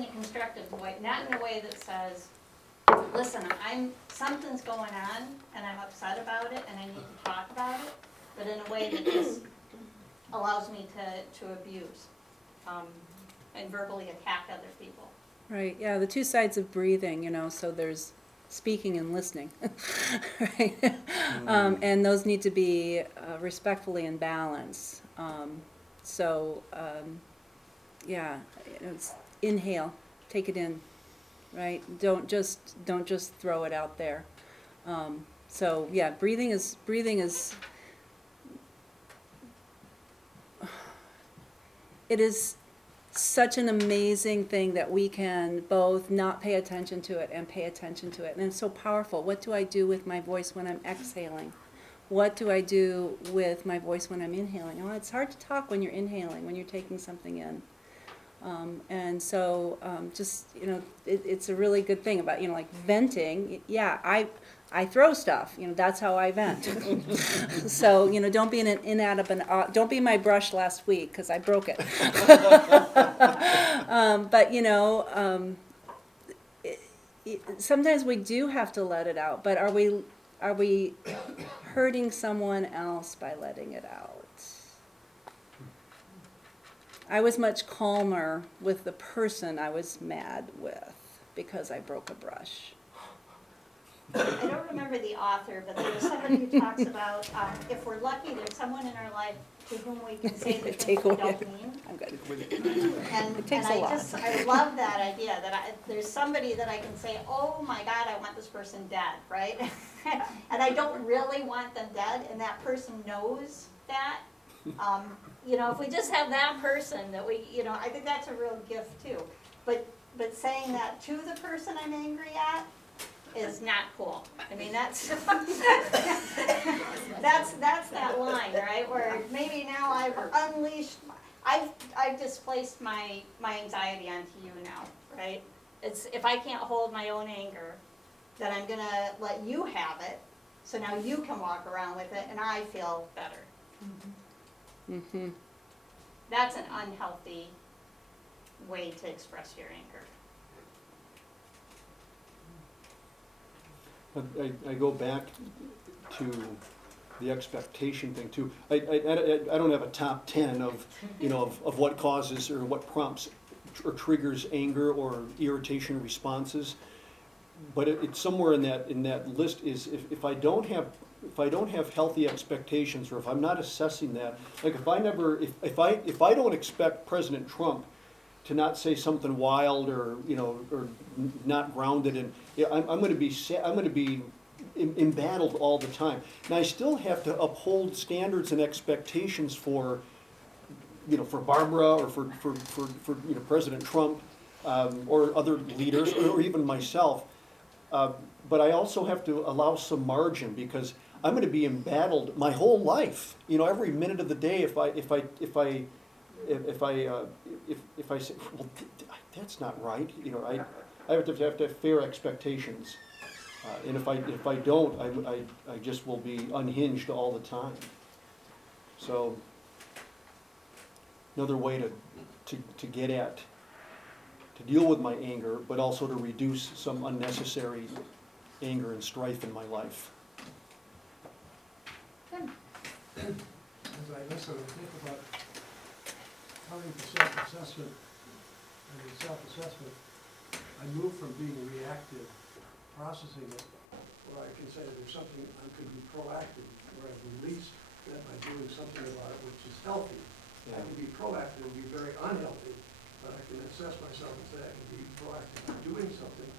in a constructive way, not in a way that says, listen, something's going on and I'm upset about it and I need to talk about it, but in a way that just allows me to abuse and verbally attack other people. Right, yeah, the two sides of breathing, so there's speaking and listening, right? And those need to be respectfully in balance. Yeah, it's inhale, take it in, right? Don't just throw it out there. Yeah, breathing is. It is such an amazing thing that we can both not pay attention to it and pay attention to it. And it's so powerful. What do I do with my voice when I'm exhaling? What do I do with my voice when I'm inhaling? Well, it's hard to talk when you're inhaling, when you're taking something in. It's a really good thing about, like venting. Yeah, I throw stuff, that's how I vent. So, don't be an inanimate, don't be my brush last week, because I broke it. Sometimes we do have to let it out, but are we hurting someone else by letting it out? I was much calmer with the person I was mad with because I broke a brush. I don't remember the author, but there was somebody who talks about if we're lucky, there's someone in our life to whom we can say the things we don't mean. I'm good. And It takes a lot. I love that idea that there's somebody that I can say, oh my God, I want this person dead, right? And I don't really want them dead, and that person knows that. If we just have that person that I think that's a real gift too. But saying that to the person I'm angry at is not cool. I mean, that's that's that line, right? Where maybe now I've unleashed, I've displaced my anxiety onto you now, right? It's if I can't hold my own anger, then I'm gonna let you have it. So now you can walk around with it, and I feel better. Mm-hmm. That's an unhealthy way to express your anger. I go back to the expectation thing too. I don't have a top 10 of of what causes or what prompts or triggers anger or irritation responses, but it's somewhere in that list is if I don't have healthy expectations, or if I'm not assessing that, like if I don't expect President Trump to not say something wild or not grounded, and I'm going to be embattled all the time. Now I still have to uphold standards and expectations for Barbara or for President Trump or other leaders or even myself. But I also have to allow some margin, because I'm going to be embattled my whole life. Every minute of the day. If I say, well, that's not right. I have to have fair expectations, and if I don't, I just will be unhinged all the time. So another way to get at, to deal with my anger, but also to reduce some unnecessary anger and strife in my life. Good. As I listen and think about coming to self-assessment, I move from being reactive, processing it, where I can say there's something I could be proactive, where I release that by doing something about it which is healthy. Yeah. I can be proactive and be very unhealthy, but I can assess myself and say I can be proactive by doing something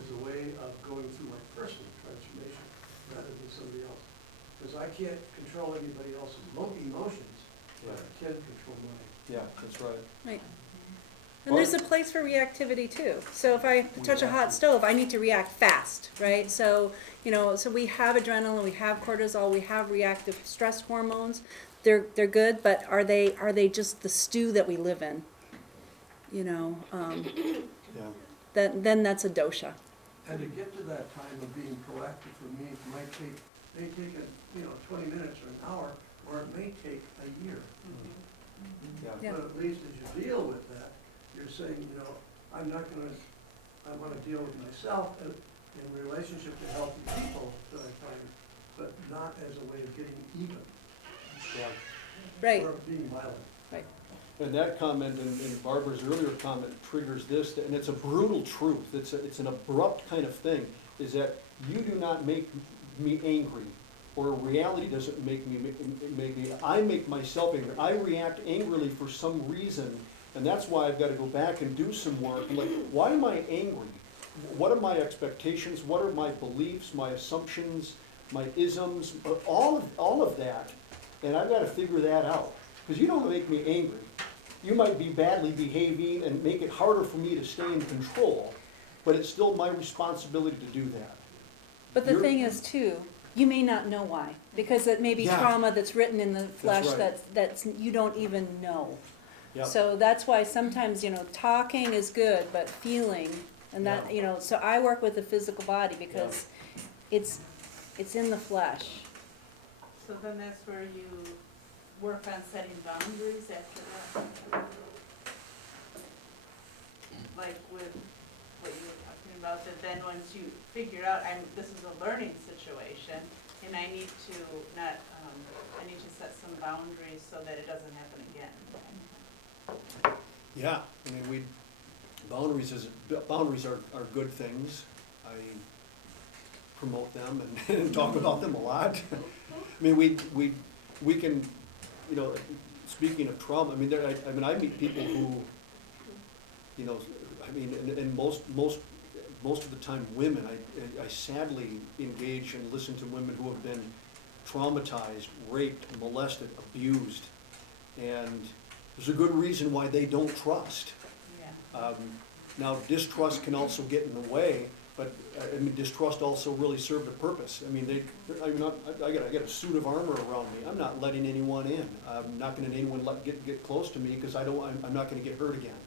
as a way of going through my personal transformation rather than somebody else. Because I can't control anybody else's emotions, but I can control mine. Yeah, that's right. Right. And there's a place for reactivity too. So if I touch a hot stove, I need to react fast, right? So, so we have adrenaline, we have cortisol, we have reactive stress hormones. They're good, but are they just the stew that we live in? Yeah. Then that's a dosha. And to get to that time of being proactive for me may take 20 minutes or an hour, or it may take a year. Yeah. Yeah. But at least as you deal with that, you're saying, I wanna deal with myself in relationship to healthy people that I find, but not as a way of getting even. Yeah. Right, Or being violent. right. And that comment and Barbara's earlier comment triggers this, and it's a brutal truth, it's an abrupt kind of thing, is that you do not make me angry, or reality doesn't make me, I make myself angry. I react angrily for some reason, and that's why I've gotta go back and do some work. I'm like, why am I angry? What are my expectations? What are my beliefs, my assumptions, my isms, all of that? And I've gotta figure that out, because you don't make me angry. You might be badly behaving and make it harder for me to stay in control, but it's still my responsibility to do that. But the You're- thing is too, you may not know why, because it may be Yeah. trauma that's written in the flesh right. that's, you don't even know. Yep. So that's why sometimes, talking is good, but feeling, and that, Yeah. so I work with the physical body because it's in the flesh. So then that's where you work on setting boundaries after that? Like with what you were talking about, that then once you figure out, this is a learning situation, and I need to not, I need to set some boundaries so that it doesn't happen again. Yeah, I mean, boundaries are good things. I promote them and talk about them a lot. I mean, we can, speaking of trauma, I mean, I meet people who, and most of the time women, I sadly engage and listen to women who have been traumatized, raped, molested, abused, and there's a good reason why they don't trust. Yeah. Now, distrust can also get in the way, but, distrust also really served a purpose. I got a suit of armor around me. I'm not letting anyone in. I'm not gonna let anyone get close to me, because I'm not gonna get hurt again.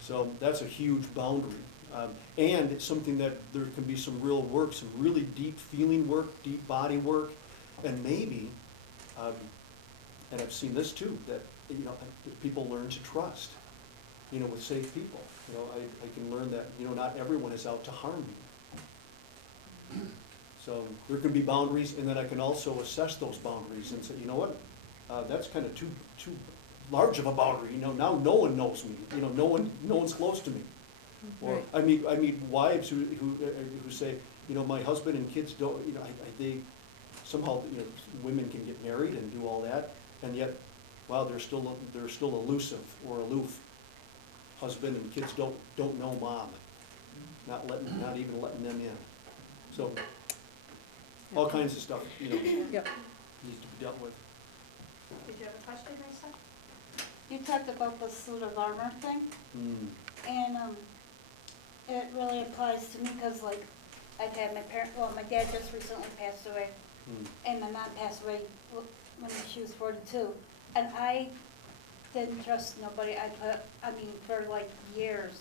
So that's a huge boundary. And it's something that there can be some real work, some really deep feeling work, deep body work, and maybe, and I've seen this too, that, people learn to trust, with safe people. I can learn that, not everyone is out to harm me. So there can be boundaries, and then I can also assess those boundaries and say, you know what, that's kind of too large of a boundary, now no one knows me, no one's close to me. Or Right. I meet wives who say, my husband and kids don't, they somehow, women can get married and do all that, and yet, wow, they're still elusive or aloof. Husband and kids don't know mom, not even letting them in. So all kinds of stuff, Yep. needs to be dealt with. Did you have a question, Lisa? You talked about the suit of armor thing, Mm. and it really applies to me because, like, I've had my dad just recently passed away, Mm. and my mom passed away when she was 42, and I didn't trust nobody. For like years,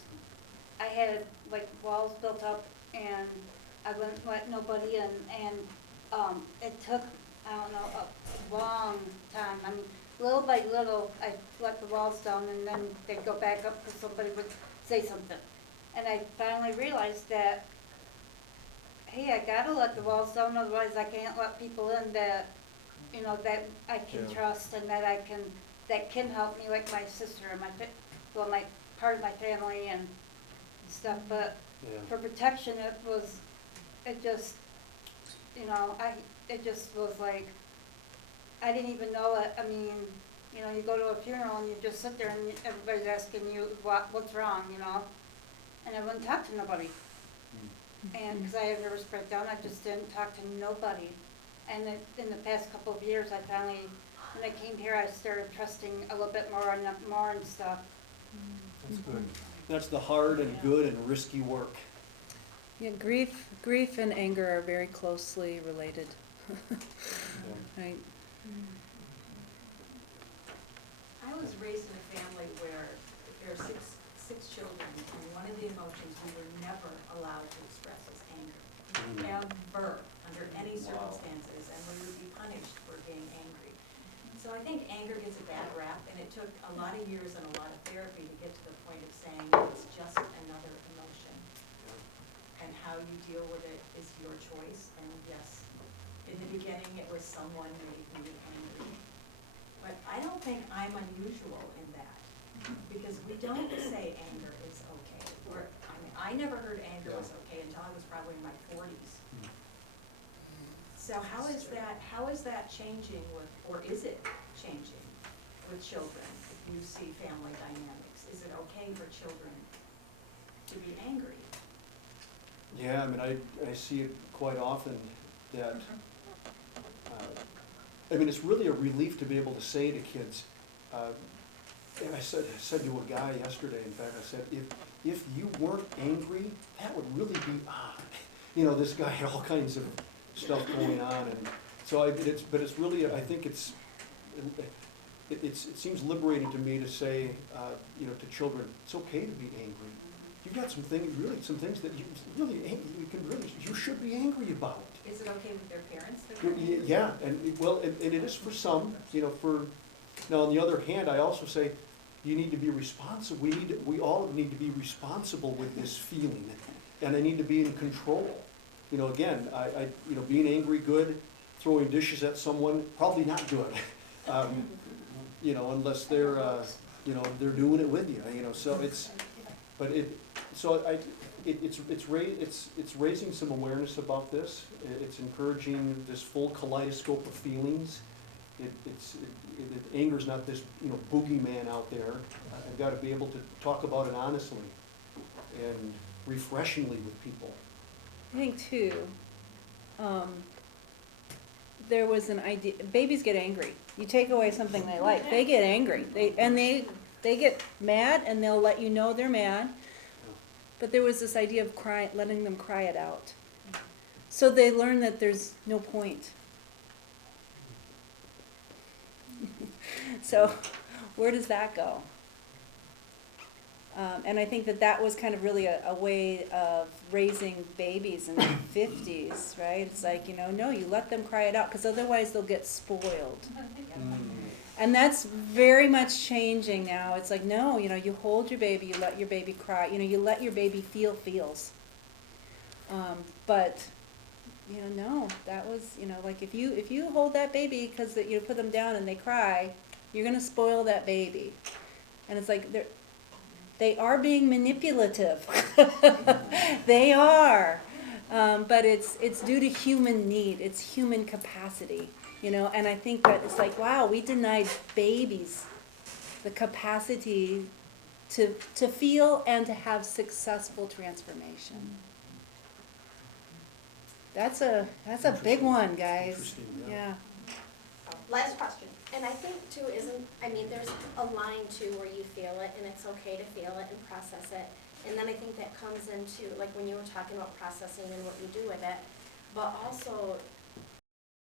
I had like walls built up, and I wouldn't let nobody in, and it took, I don't know, a long time. Little by little, I let the walls down, and then they'd go back up because somebody would say something. And I finally realized that, hey, I gotta let the walls down, otherwise I can't let people in that, that I can Yeah. trust and that can help me, like my sister and my part of my family and stuff. But Yeah. for protection, it just was like, I didn't even know it. You go to a funeral and you just sit there and everybody's asking you what's wrong, and I wouldn't talk to nobody. And because I had a nervous breakdown, I just didn't talk to nobody. And in the past couple of years, when I came here, I started trusting a little bit more and stuff. That's good. That's the hard and good and risky work. Yeah, grief and anger are very closely related. Right? I was raised in a family where there are six children, and one of the emotions we were never allowed to express was anger. Ever, under any circumstances, and we would be punished for being angry. So I think anger gets a bad rap, and it took a lot of years and a lot of therapy to get to the point of saying it's you deal with it is your choice, and yes, in the beginning, it was someone made me angry. But I don't think I'm unusual in that, because we don't say anger is okay. I never heard anger was okay until I was probably in my 40s. So how is that changing with, or is it changing with children? If you see family dynamics, is it okay for children to be angry? Yeah, I mean, I see it quite often that, I mean, it's really a relief to be able to say to kids, and I said to a guy yesterday, in fact, I said, if you weren't angry, that would really be odd. You know, this guy had all kinds of stuff going on, and so but it's really, I think it seems liberating to me to say, you know, to children, it's okay to be angry. You've got some things that you should be angry about. Is it okay with their parents? Yeah, and it is for some, you know, now on the other hand, I also say, you need to be responsible, we all need to be responsible with this feeling, and I need to be in control. You know, again, you know, being angry, good, throwing dishes at someone, probably not good. You know, unless they're, you know, they're doing it with you, you know, so it's raising some awareness about this. It's encouraging this full kaleidoscope of feelings. Anger's not this, you know, boogeyman out there. I've got to be able to talk about it honestly and refreshingly with people. I think too, there was an idea, babies get angry. You take away something they like, they get angry. They get mad, and they'll let you know they're mad. But there was this idea of letting them cry it out. So they learn that there's no point. So where does that go? And I think that was kind of really a way of raising babies in the 50s, right? It's like, you know, no, you let them cry it out, because otherwise they'll get spoiled. And that's very much changing now. It's like, no, you know, you hold your baby, you let your baby cry, you know, you let your baby feel feels. But, you know, no, that was, you know, like if you hold that baby because you put them down and they cry, you're going to spoil that baby. And it's like, they are being manipulative. They are. But it's due to human need. It's human capacity. You know, and I think that it's like, wow, we denied babies the capacity to feel and to have successful transformation. That's a big one, guys. Interesting, Yeah. Last question. And I think too, there's a line too where you feel it and it's okay to feel it and process it. And then I think that comes into, like when you were talking about processing and what you do with it, but also